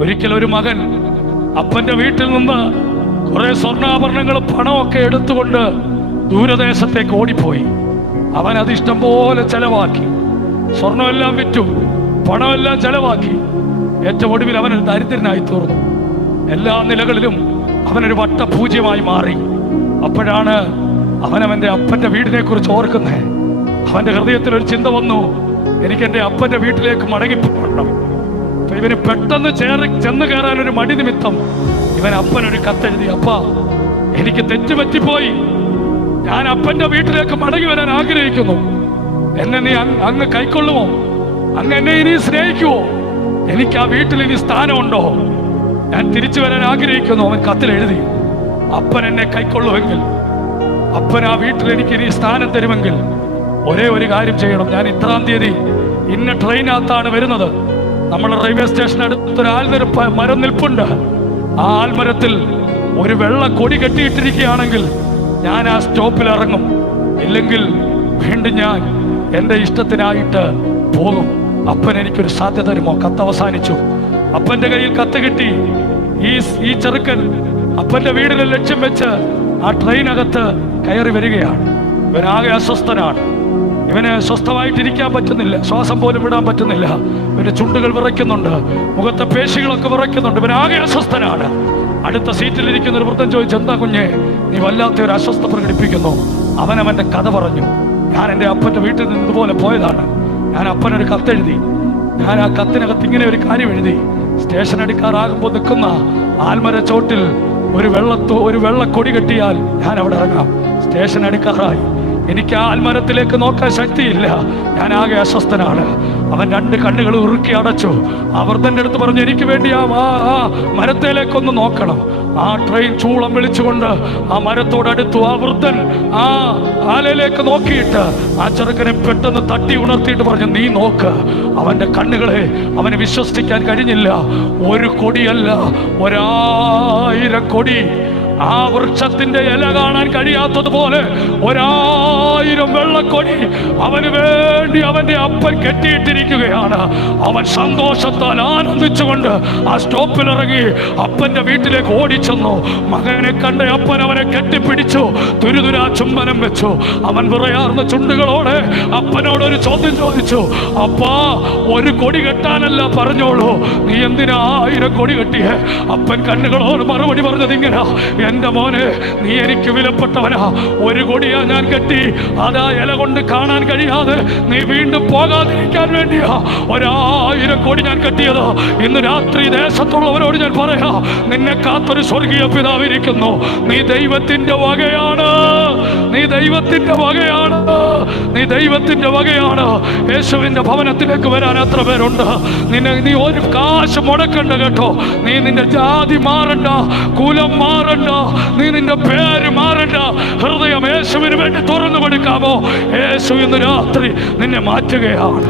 ഒരിക്കൽ ഒരു മകൻ അപ്പന്റെ വീട്ടിൽ നിന്ന് കുറെ സ്വർണ്ണാഭരണങ്ങളും പണമൊക്കെ എടുത്തുകൊണ്ട് ദൂരദേശത്തേക്ക് ഓടിപ്പോയി. അവൻ അത് ഇഷ്ടം പോലെ ചെലവാക്കി, സ്വർണമെല്ലാം വിറ്റു, പണമെല്ലാം ചെലവാക്കി. ഏറ്റവും ഒടുവിൽ അവൻ ദരിദ്രനായി തീർന്നു. എല്ലാ നിലകളിലും അവനൊരു വട്ടപൂജ്യമായി മാറി. അപ്പോഴാണ് അവനവൻ്റെ അപ്പന്റെ വീടിനെ കുറിച്ച് ഓർക്കുന്നത്. അവന്റെ ഹൃദയത്തിൽ ഒരു ചിന്ത വന്നു, എനിക്ക് എൻ്റെ അപ്പന്റെ വീട്ടിലേക്ക് മടങ്ങിപ്പോകണം. അപ്പൊ ഇവന് പെട്ടെന്ന് ചെന്ന് കയറാൻ ഒരു മടി നിമിത്തം ഇവൻ അപ്പനൊരു കത്തെഴുതി, അപ്പാ എനിക്ക് തെറ്റുപറ്റിപ്പോയി, ഞാൻ അപ്പന്റെ വീട്ടിലേക്ക് മടങ്ങി വരാൻ ആഗ്രഹിക്കുന്നു. എന്നെ നീ അങ്ങ് കൈക്കൊള്ളുമോ? അങ്ങ് എന്നെ ഇനി സ്നേഹിക്കുവോ? എനിക്ക് ആ വീട്ടിൽ ഇനി സ്ഥാനമുണ്ടോ? ഞാൻ തിരിച്ചു വരാൻ ആഗ്രഹിക്കുന്നു. അവൻ കത്തിലെഴുതി, അപ്പൻ എന്നെ കൈക്കൊള്ളുമെങ്കിൽ, അപ്പൻ ആ വീട്ടിൽ എനിക്ക് ഇനി സ്ഥാനം തരുമെങ്കിൽ ഒരേ ഒരു കാര്യം ചെയ്യണം. ഞാൻ ഇത്രാം തീയതി ഇന്ന ട്രെയിനകത്താണ് വരുന്നത്. നമ്മുടെ റെയിൽവേ സ്റ്റേഷൻ അടുത്തൊരു മരം നിൽപ്പുണ്ട്. ആ ആൽമരത്തിൽ ഒരു വെള്ള കൊടി കെട്ടിയിട്ടിരിക്കുകയാണെങ്കിൽ ഞാൻ ആ സ്റ്റോപ്പിൽ ഇറങ്ങും. ഇല്ലെങ്കിൽ വീണ്ടും ഞാൻ എൻ്റെ ഇഷ്ടത്തിനായിട്ട് പോകും. അപ്പൻ എനിക്കൊരു സാധ്യത തരുമോ? കത്ത് അവസാനിച്ചു. അപ്പന്റെ കയ്യിൽ കത്ത് കിട്ടി. ഈ ചെറുക്കൻ അപ്പന്റെ വീടിനെ ലക്ഷ്യം വെച്ച് ആ ട്രെയിനകത്ത് കയറി വരികയാണ്. ഇവനാകെ അസ്വസ്ഥനാണ്. ഇവന് സ്വസ്ഥമായിട്ടിരിക്കാൻ പറ്റുന്നില്ല, ശ്വാസം പോലും വിടാൻ പറ്റുന്നില്ല. ഇവന്റെ ചുണ്ടുകൾ വിറയ്ക്കുന്നുണ്ട്, മുഖത്തെ പേശികളൊക്കെ വിറയ്ക്കുന്നുണ്ട്. ഇവനാകെ അസ്വസ്ഥനാണ്. അടുത്ത സീറ്റിലിരിക്കുന്ന ഒരു വൃദ്ധൻ ചോദിച്ചു, എന്താ കുഞ്ഞെ, നീ വല്ലാത്ത ഒരു അസ്വസ്ഥ പ്രകടിപ്പിക്കുന്നു? അവനവന്റെ കഥ പറഞ്ഞു. ഞാൻ എൻ്റെ അപ്പന്റെ വീട്ടിൽ നിന്ന് ഇതുപോലെ പോയതാണ്. ഞാൻ അപ്പനൊരു കത്തെഴുതി. ഞാൻ ആ കത്തിനകത്ത് ഇങ്ങനെ ഒരു കാര്യം എഴുതി, സ്റ്റേഷൻ എടുക്കാറാകുമ്പോൾ നിൽക്കുന്ന ആൽമര ചോട്ടിൽ ഒരു വെള്ളക്കൊടി കെട്ടിയാൽ ഞാൻ അവിടെ ഇറങ്ങാം. സ്റ്റേഷൻ എടുക്കാറായി. എനിക്ക് ആ ആൽമരത്തിലേക്ക് നോക്കാൻ ശക്തിയില്ല, ഞാൻ ആകെ അസ്വസ്ഥനാണ്. അവൻ രണ്ട് കണ്ണുകൾ ഉറുക്കി അടച്ചു. ആ വൃദ്ധന്റെ അടുത്ത് പറഞ്ഞു, എനിക്ക് വേണ്ടി ആ മരത്തിലേക്കൊന്ന് നോക്കണം. ആ ട്രെയിൻ ചൂളം വിളിച്ചുകൊണ്ട് ആ മരത്തോടടുത്തു. ആ വൃദ്ധൻ ആ ആലയിലേക്ക് നോക്കിയിട്ട് ആ ചെറുക്കനെ പെട്ടെന്ന് തട്ടി ഉണർത്തിയിട്ട് പറഞ്ഞു, നീ നോക്ക്. അവന്റെ കണ്ണുകളെ അവന് വിശ്വസിക്കാൻ കഴിഞ്ഞില്ല. ഒരു കൊടിയല്ല, 1000 കൊടി. ആ വൃക്ഷത്തിന്റെ ഇല കാണാൻ കഴിയാത്തതുപോലെ 1000 വെള്ളക്കൊടി അവന് വേണ്ടി അവന്റെ അപ്പൻ കെട്ടിയിട്ടിരിക്കുകയാണ്. അവൻ സന്തോഷത്താൽ ആനന്ദിച്ചുകൊണ്ട് ആ സ്റ്റോപ്പിൽ ഇറങ്ങി അപ്പന്റെ വീട്ടിലേക്ക് ഓടിച്ചെന്നു. മകനെ കണ്ട അപ്പൻ അവനെ കെട്ടിപ്പിടിച്ചു, തുരുതുരാ ചുംബനം വെച്ചു. അവൻ വിറയാർന്ന ചുണ്ടുകളോടെ അപ്പനോട് ഒരു ചോദ്യം ചോദിച്ചു, അപ്പാ, ഒരു കൊടി കെട്ടാനല്ല പറഞ്ഞോളൂ, നീ എന്തിനാ 1000 കൊടി കെട്ടിയേ? അപ്പൻ കണ്ണുകളോട് മറുപടി പറഞ്ഞത് ഇങ്ങനെ, എന്റെ മോനെ, നീ എനിക്ക് വിലപ്പെട്ടവനാ. ഒരു കൊടിയാ ഞാൻ കെട്ടി, അതാ ഇല കൊണ്ട് കാണാൻ കഴിയാതെ നീ വീണ്ടും പോകാതിരിക്കാൻ വേണ്ടിയാ 1000 കൊടി ഞാൻ കെട്ടിയത്. ഇന്ന് രാത്രി ദേശത്തുള്ളവരോട് ഞാൻ പറയാ, നിന്നെ കാത്തൊരു സ്വർഗീയ പിതാവിരിക്കുന്നു. നീ ദൈവത്തിന്റെ വകയാണ്, നീ ദൈവത്തിന്റെ വകയാണ്, നീ ദൈവത്തിന്റെ വകയാണ്. യേശുവിന്റെ ഭവനത്തിലേക്ക് വരാൻ എത്ര പേരുണ്ട്? നീ ഒരു കാശ് മുടക്കണ്ട കേട്ടോ. നീ നിന്റെ ജാതി മാറണ്ട, കുലം മാറണ്ട, നീ നിന്റെ പേര് മാറണ്ട. ഹൃദയം യേശുവിന് വേണ്ടി തുറന്നു കൊടുക്കാമോ? യേശു ഇന്ന് രാത്രി നിന്നെ മാറ്റുകയാണ്.